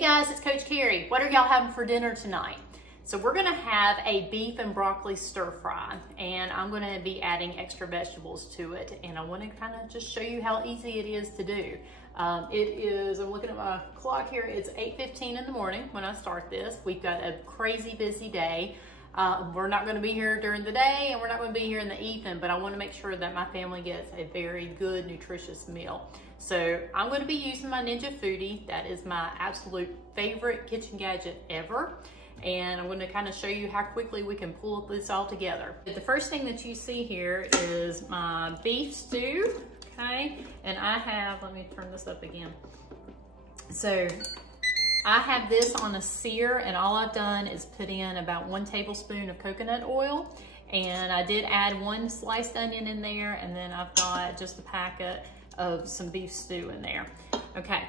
guys, it's Coach Carrie. What are y'all having for dinner tonight? So we're gonna have a beef and broccoli stir fry, and I'm gonna be adding extra vegetables to it, and I wanna kind of just show you how easy it is to do. I'm looking at my clock here, it's 8:15 in the morning when I start this. We've got a crazy busy day. We're not gonna be here during the day, and we're not gonna be here in the evening, but I wanna make sure that my family gets a very good, nutritious meal. So I'm gonna be using my Ninja Foodie. That is my absolute favorite kitchen gadget ever. And I'm gonna kind of show you how quickly we can pull this all together. The first thing that you see here is my beef stew, okay? And I have, let me turn this up again. So I have this on a sear, and all I've done is put in about 1 tablespoon of coconut oil. And I did add 1 sliced onion in there, and then I've got just a packet of some beef stew in there. Okay,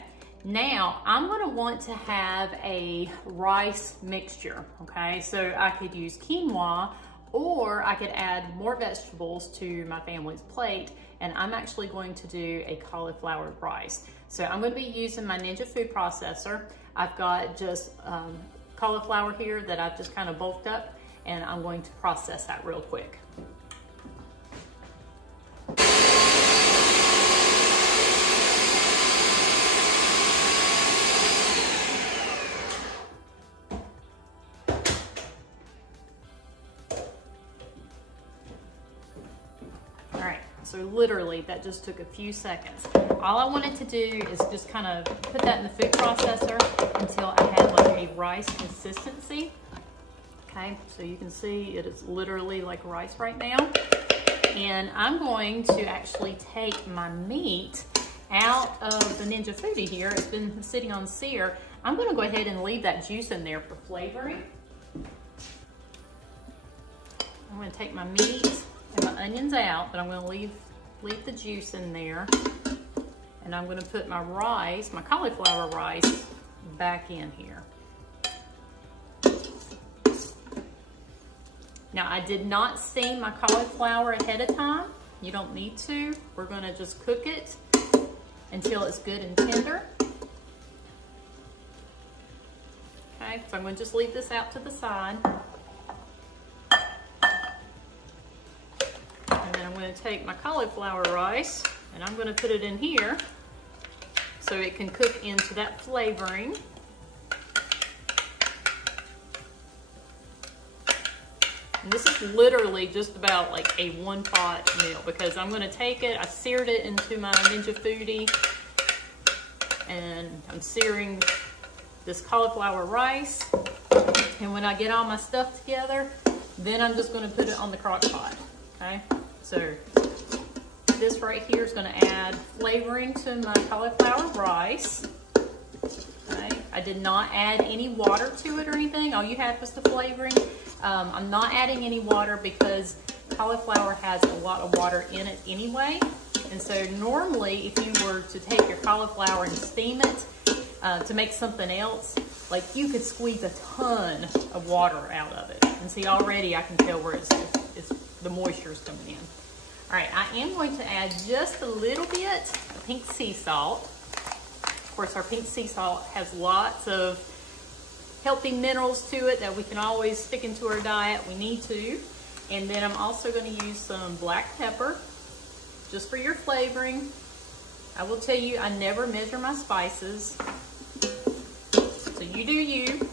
now I'm gonna want to have a rice mixture, okay? So I could use quinoa, or I could add more vegetables to my family's plate, and I'm actually going to do a cauliflower rice. So I'm gonna be using my Ninja food processor. I've got just cauliflower here that I've just kind of bulked up, and I'm going to process that real quick. So literally, that just took a few seconds. All I wanted to do is just kind of put that in the food processor until I had like a rice consistency. Okay, so you can see it is literally like rice right now. And I'm going to actually take my meat out of the Ninja Foodie here. It's been sitting on sear. I'm gonna go ahead and leave that juice in there for flavoring. I'm gonna take my meat and my onions out, but I'm gonna leave the juice in there. And I'm gonna put my rice, my cauliflower rice, back in here. Now, I did not steam my cauliflower ahead of time. You don't need to. We're gonna just cook it until it's good and tender. Okay, so I'm gonna just leave this out to the side. I'm going to take my cauliflower rice and I'm going to put it in here so it can cook into that flavoring. And this is literally just about like a 1-pot meal, because I'm going to take it, I seared it into my Ninja Foodie, and I'm searing this cauliflower rice. And when I get all my stuff together, then I'm just going to put it on the crock pot, okay? So this right here is going to add flavoring to my cauliflower rice. Okay. I did not add any water to it or anything. All you had was the flavoring. I'm not adding any water because cauliflower has a lot of water in it anyway. And so normally, if you were to take your cauliflower and steam it to make something else, like you could squeeze a ton of water out of it. And see, already I can tell where the moisture is coming in. All right, I am going to add just a little bit of pink sea salt. Of course, our pink sea salt has lots of healthy minerals to it that we can always stick into our diet. We need to. And then I'm also going to use some black pepper just for your flavoring. I will tell you, I never measure my spices. So you do you.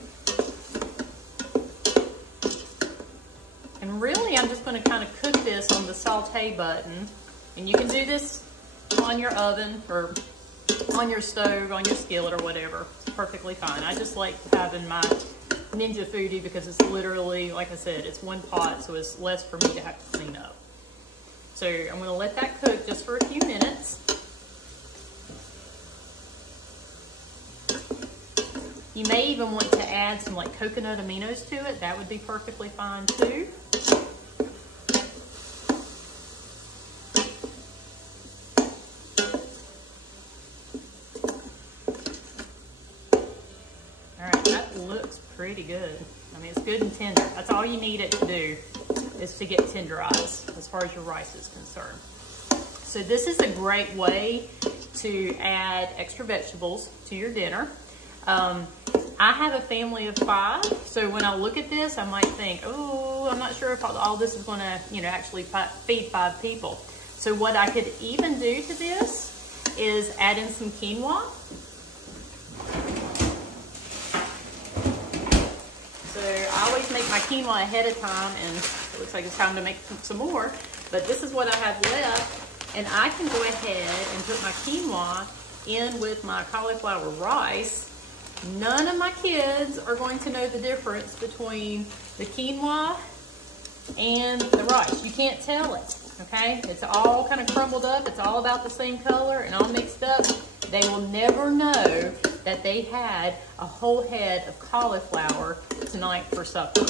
And really, I'm just going to kind of cook this on the saute button. And you can do this on your oven or on your stove, on your skillet or whatever. It's perfectly fine. I just like having my Ninja Foodie because it's literally, like I said, it's 1 pot, so it's less for me to have to clean up. So I'm going to let that cook just for a few minutes. You may even want to add some like coconut aminos to it. That would be perfectly fine too. All right, that looks pretty good. I mean, it's good and tender. That's all you need it to do, is to get tenderized as far as your rice is concerned. So this is a great way to add extra vegetables to your dinner. I have a family of 5, so when I look at this, I might think, oh, I'm not sure if all this is gonna, actually feed 5 people. So what I could even do to this is add in some quinoa. So I always make my quinoa ahead of time, and it looks like it's time to make some more, but this is what I have left, and I can go ahead and put my quinoa in with my cauliflower rice. None of my kids are going to know the difference between the quinoa and the rice. You can't tell it, okay? It's all kind of crumbled up. It's all about the same color and all mixed up. They will never know that they had a whole head of cauliflower tonight for supper,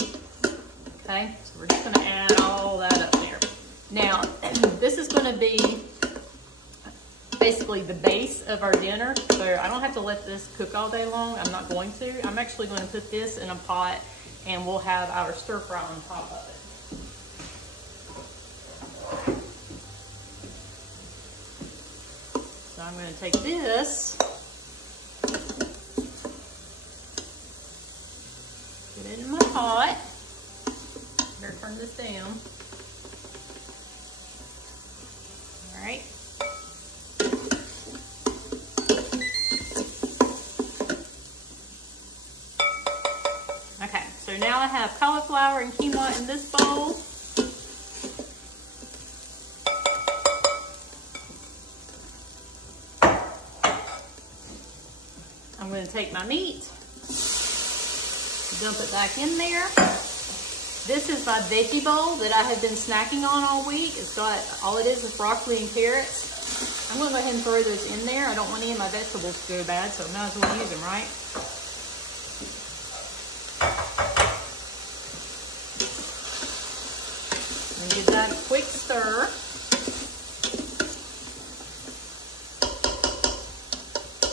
okay? So we're just gonna add all that up there. Now, this is gonna be basically the base of our dinner, so I don't have to let this cook all day long. I'm not going to. I'm actually going to put this in a pot, and we'll have our stir fry on top of it. So I'm going to take this, put it in my pot. Better turn this down. All right. Okay, so now I have cauliflower and quinoa in this bowl. I'm going to take my meat, dump it back in there. This is my veggie bowl that I have been snacking on all week. It's got, all it is broccoli and carrots. I'm going to go ahead and throw those in there. I don't want any of my vegetables to go bad, so I might as well use them, right? And give that a quick stir.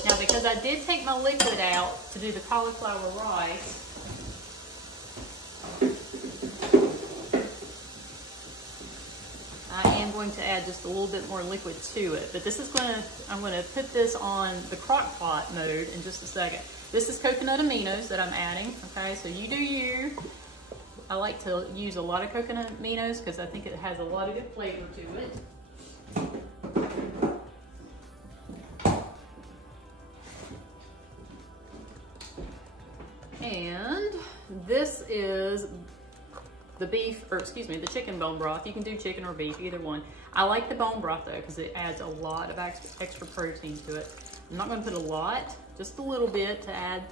Now, because I did take my liquid out to do the cauliflower rice, I am going to add just a little bit more liquid to it. But this is I'm going to put this on the crock pot mode in just a second. This is coconut aminos that I'm adding, okay? So you do you. I like to use a lot of coconut aminos because I think it has a lot of good flavor to it. And this is the the chicken bone broth. You can do chicken or beef, either one. I like the bone broth though, because it adds a lot of extra protein to it. I'm not gonna put a lot, just a little bit to add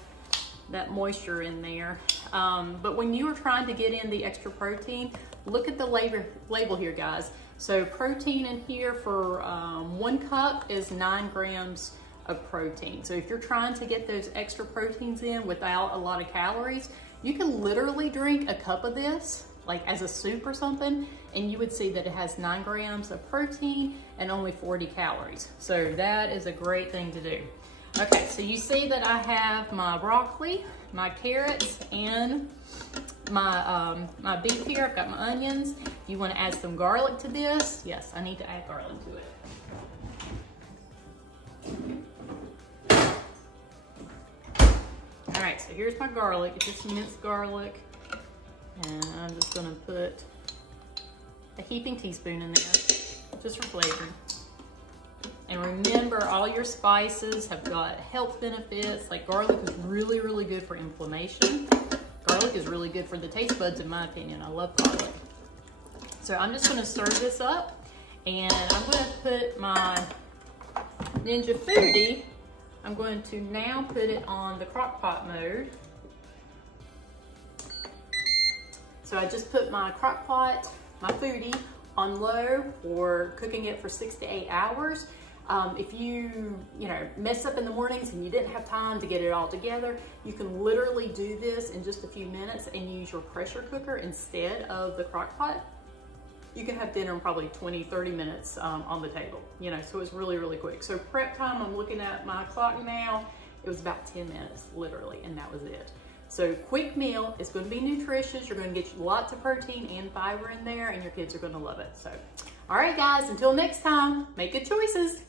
that moisture in there. But when you are trying to get in the extra protein, look at the label here, guys. So protein in here for 1 cup is 9 grams of protein. So if you're trying to get those extra proteins in without a lot of calories, you can literally drink a cup of this, like as a soup or something, and you would see that it has 9 grams of protein and only 40 calories. So that is a great thing to do. Okay, so you see that I have my broccoli, my carrots, and my my beef here. I've got my onions. If you want to add some garlic to this, yes, I need to add garlic to it. All right, so here's my garlic. It's just minced garlic. And I'm just gonna put a heaping teaspoon in there, just for flavor. And remember, all your spices have got health benefits. Like garlic is really, really good for inflammation. Garlic is really good for the taste buds, in my opinion. I love garlic. So I'm just gonna stir this up, and I'm gonna put my Ninja Foodie. I'm going to now put it on the crock pot mode. So I just put my crock pot, my Foodie, on low for cooking it for 6 to 8 hours. If you mess up in the mornings and you didn't have time to get it all together, you can literally do this in just a few minutes and use your pressure cooker instead of the crock pot. You can have dinner in probably 20, 30 minutes on the table, so it's really, really quick. So prep time, I'm looking at my clock now, it was about 10 minutes, literally, and that was it. So quick meal, it's gonna be nutritious, you're gonna get lots of protein and fiber in there, and your kids are gonna love it. So, all right guys, until next time, make good choices.